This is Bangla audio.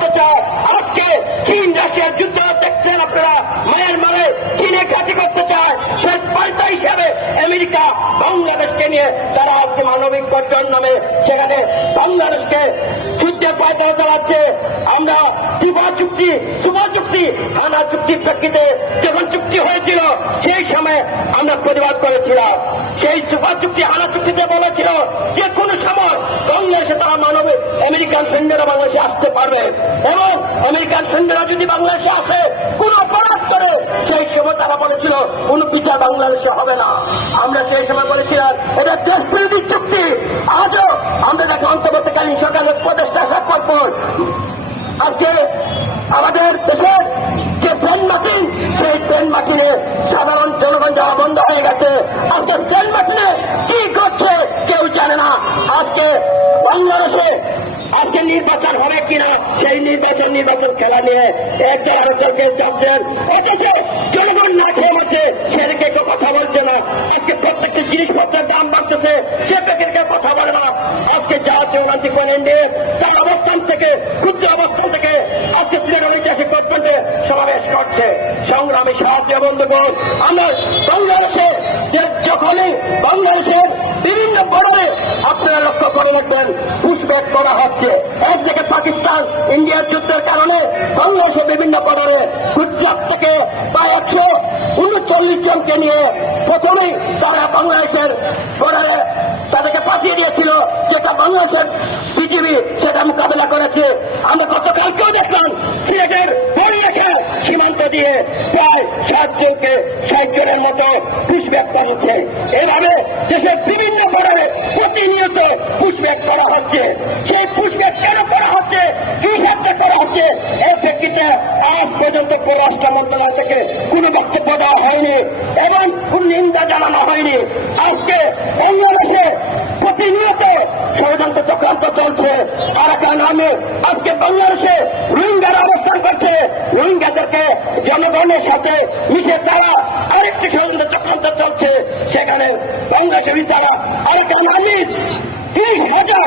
করতে চায়। আজকে চীন রাশিয়ার যুদ্ধ দেখছেন আপনারা, মায়ানমারে চীনে ঘাঁটি করতে চায়। সে পাল্টা হিসাবে আমেরিকা বাংলাদেশকে নিয়ে তারা আজকে মানবিক পর্যটন নামে সেখানে বাংলাদেশকে যুদ্ধের পায়তারা চালাচ্ছে। আমরা ত্রিপুরা চুক্তি হানা চুক্তির প্রেক্ষিতে যখন চুক্তি হয়েছিল সেই সময় আমরা প্রতিবাদ করেছিলাম। সেই ত্রিপুরা চুক্তি হানা চুক্তিতে বলেছিল যে কোনো সময় বাংলাদেশে তারা মানবিক আমেরিকান সৈন্যরা বাংলাদেশে আসতে পারবে এবং আমেরিকান সৈন্যরা যদি বাংলাদেশে আসে কোন অপরাধ করে সেই সময় তারা বলেছিল কোন বিচার বাংলাদেশে হবে না। আমরা সেই সময় বলেছিলাম এটা দেশবিরোধী চুক্তি। আজও আমরা দেখি অন্তর্বর্তীকালীন সরকারের প্রচেষ্টা আসার পর আজকে আমাদের দেশের যে ট্রেন মার্কিং সেই ট্রেন মার্কিংয়ে সাধারণ জনগণ যাওয়া বন্ধ হয়ে গেছে। আজকে ট্রেন মার্কিংয়ে কি করছে কেউ জানে না। আজকে বাংলাদেশে আজকে নির্বাচন হবে কিনা সেই নির্বাচন খেলা নিয়ে একজন আরেকজনকে চাপছেন, অথচ জনগণ না খেয়ে আছে সেদিকে কেউ কথা বলছে না। আজকে প্রত্যেকটি জিনিসপত্রের দাম বাড়তেছে, সে প্যাকেটকে কথা বলে না। আজকে জাতীয় রাজনীতি করেন তার অবস্থান থেকে ক্ষুদ্র অবস্থান থেকে আজকে তৃণমূল ঐতিহাসিক গঠবন্ধে সমাবেশ করছে। সংগ্রামী সাহায্য বন্ধুগণ, আমরা বাংলাদেশে যখনই বাংলাদেশের বিভিন্ন বর্ডারে আপনারা লক্ষ্য করে রাখবেন পুশব্যাক করা হচ্ছে। একদিকে পাকিস্তান ইন্ডিয়ার যুদ্ধের কারণে বাংলাদেশের বিভিন্ন বর্ডারে গুজরাট থেকে প্রায় 139 জনকে নিয়ে প্রথমেই তারা বাংলাদেশের বর্ডারে তাদেরকে পাঠিয়ে দিয়েছিল, যেটা বাংলাদেশের বিজিবি সেটা মোকাবেলা করেছে। আমরা গতকালকেও দেখলাম সিলেটের বড়িয়াখাল সীমান্ত দিয়ে প্রায় 60 জনের মতো পুশব্যাক করেছে। এভাবে দেশের বিভিন্ন বর্ডারে প্রতিনিয়ত পুশব্যাক করা হচ্ছে। সেই পুশব্যাক কেন করা হচ্ছে, কি সাথে করা হচ্ছে, এর প্রেক্ষিতে আজ পর্যন্ত পররাষ্ট্র মন্ত্রণালয় থেকে কোনো বক্তব্য দেওয়া হয়নি এবং কোন নিন্দা জানানো হয়নি। আজকে বাংলাদেশে প্রতিনিয়ত ষড়যন্ত্র চক্রান্ত চলছে। আরাকান নামে আজকে বাংলাদেশে রোহিঙ্গারা অবস্থান করছে। রোহিঙ্গাদেরকে জনগণের সাথে মিশে তারা আরেকটি ষড়যন্ত্র চক্রান্ত চলছে। সেখানে বাংলাদেশের তারা আরাকান নামে 30,000